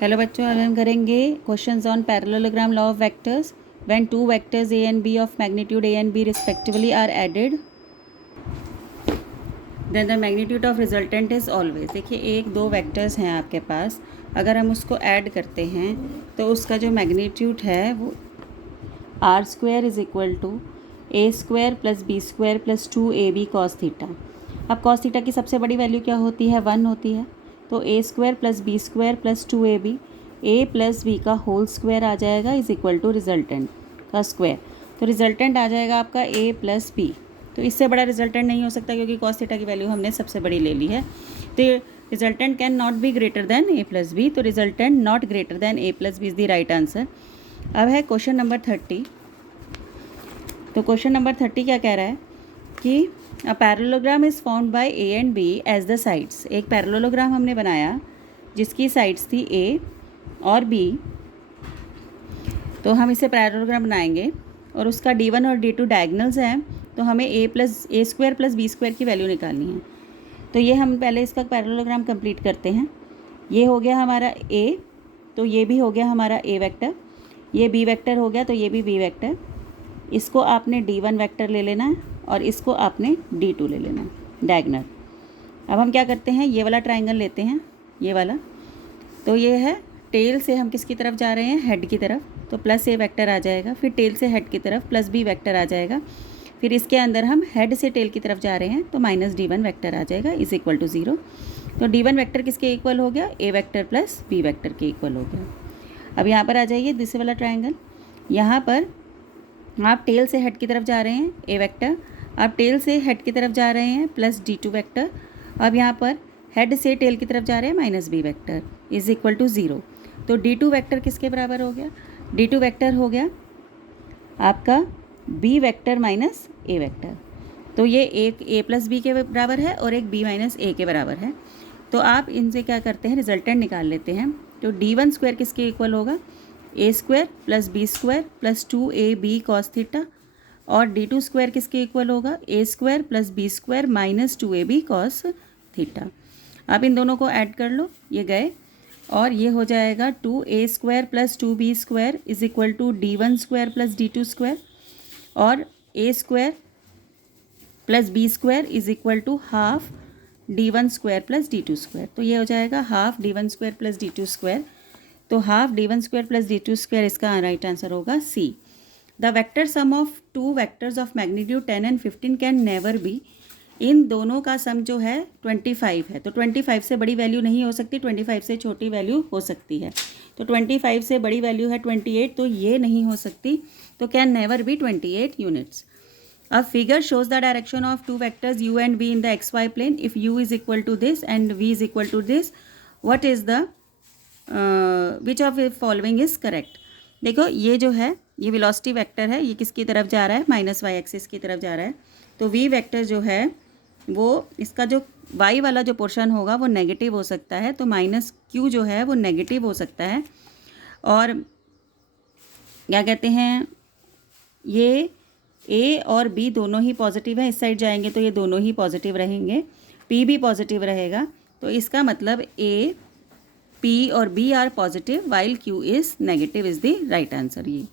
Hello बच्चों, आज हम करेंगे questions on parallelogram law of vectors when two vectors A and B of magnitude A and B respectively are added then the magnitude of resultant is always. देखिए, एक दो vectors हैं आपके पास, अगर हम उसको ऐड करते हैं तो उसका जो मैग्नीट्यूड है वो R square is equal to A square plus B square plus 2ab cos theta. अब कॉस थीटा की सबसे बड़ी वैल्यू क्या होती है? 1 होती है। तो A square plus B square plus 2ab A plus B का होल स्क्वायर आ जाएगा इज इक्वल टू रिजल्टेंट का स्क्वायर। तो रिजल्टेंट आ जाएगा आपका ए प्लस बी। तो इससे बड़ा रिजल्टेंट नहीं हो सकता क्योंकि कॉस थीटा की वैल्यू हमने सबसे बड़ी ले ली है। तो resultant can not be greater than A plus B. तो resultant not greater than A plus B is the right answer. अब है क्वेश्चन नंबर 30। तो क्वेश्चन नंबर 30 क्या कह रहा है कि a parallelogram is found by A and B as the sides. एक पैरेललोग्राम हमने बनाया जिसकी साइड्स थी ए और बी। तो हम इसे पैरेललोग्राम बनाएंगे और उसका D1 और D2 डायगनल्स हैं। तो हमें ए स्क्वायर प्लस बी स्क्वायर की वैल्यू निकालनी है। तो ये हम पहले इसका पैरेललोग्राम कंप्लीट करते हैं। ये हो गया हमारा ए, तो ये भी हो गया हमारा ए वेक्टर। ये बी वेक्टर हो गया, तो ये भी बी वेक्टर। इसको आपने D1 वेक्टर ले लेना है और इसको आपने D2 ले लेना है डायगनल। अब हम क्या करते हैं, ये वाला ट्राइंगल लेते हैं, ये वाला। तो ये है टेल से हम किसकी तरफ जा रहे हैं? हेड की तरफ। तो प्लस ए वेक्टर आ जाएगा, फिर टेल से हेड की तरफ प्लस बी वेक्टर आ जाएगा, फिर इसके अंदर हम हेड से टेल की तरफ जा रहे हैं तो माइनस D1 वेक्टर आ जाएगा इज इक्वल टू 0। तो D1 वेक्टर किसके इक्वल हो गया? ए वेक्टर प्लस बी वेक्टर के इक्वल हो गया। अब यहाँ पर आ जाइए, दूसरे वाला ट्राइंगल। यहाँ पर आप टेल से हेड की तरफ जा रहे हैं ए वेक्टर, आप टेल से हेड की तरफ जा रहे हैं प्लस D2 वेक्टर। अब यहाँ पर हेड से टेल की तरफ जा रहे हैं minus B vector is equal to 0। तो D2 वेक्टर किसके बराबर हो गया? D2 वेक्टर हो गया आपका बी वेक्टर माइनस ए वेक्टर। तो ये एक ए प्लस बी के बराबर है और एक बी माइनस ए के बराबर है। तो आप इनसे क्या करते हैं, रिजल्टेंट निकाल लेते हैं। तो D1 स्क्वायर किसके इक्वल होगा? A square plus B square plus 2ab cos theta. और D2 स्क्वायर किसके इक्वल होगा? A square plus B square minus 2ab cos theta. आप इन दोनों को ऐड कर लो, ये गए, और ये हो जाएगा 2a square plus 2b square is equal to D1 square plus D2 square, और A square plus B square is equal to half D1 square plus D2 square. तो ये हो जाएगा half D1 square plus D2 square. तो half D1 square plus D2 square, इसका right answer होगा C. The vector sum of two vectors of magnitude 10 and 15 can never be. इन दोनों का सम जो है 25 है। तो 25 से बड़ी वैल्यू नहीं हो सकती, 25 से छोटी वैल्यू हो सकती है। तो 25 से बड़ी वैल्यू है 28, तो ये नहीं हो सकती। तो can never B 28 units. A figure shows the direction of two vectors u and v in the xy plane. If u is equal to this and v is equal to this, what is the which of the following is correct? देखो, ये जो है ये velocity vector है, ये किसकी तरफ जा रहा है? माइनस वाई एक्सिस की तरफ जा रहा है। तो v वेक्टर जो है वो, इसका जो y वाला जो पोर्शन होगा वो नेगेटिव हो सकता है। तो माइनस q जो है वो नेगेटिव हो सकता है। और क्या कहते हैं, ये ए और बी दोनों ही पॉजिटिव है। इस साइड जाएंगे तो ये दोनों ही पॉजिटिव रहेंगे, पी भी पॉजिटिव रहेगा। तो इसका मतलब ए, पी और B R positive while Q is negative is the right answer. ये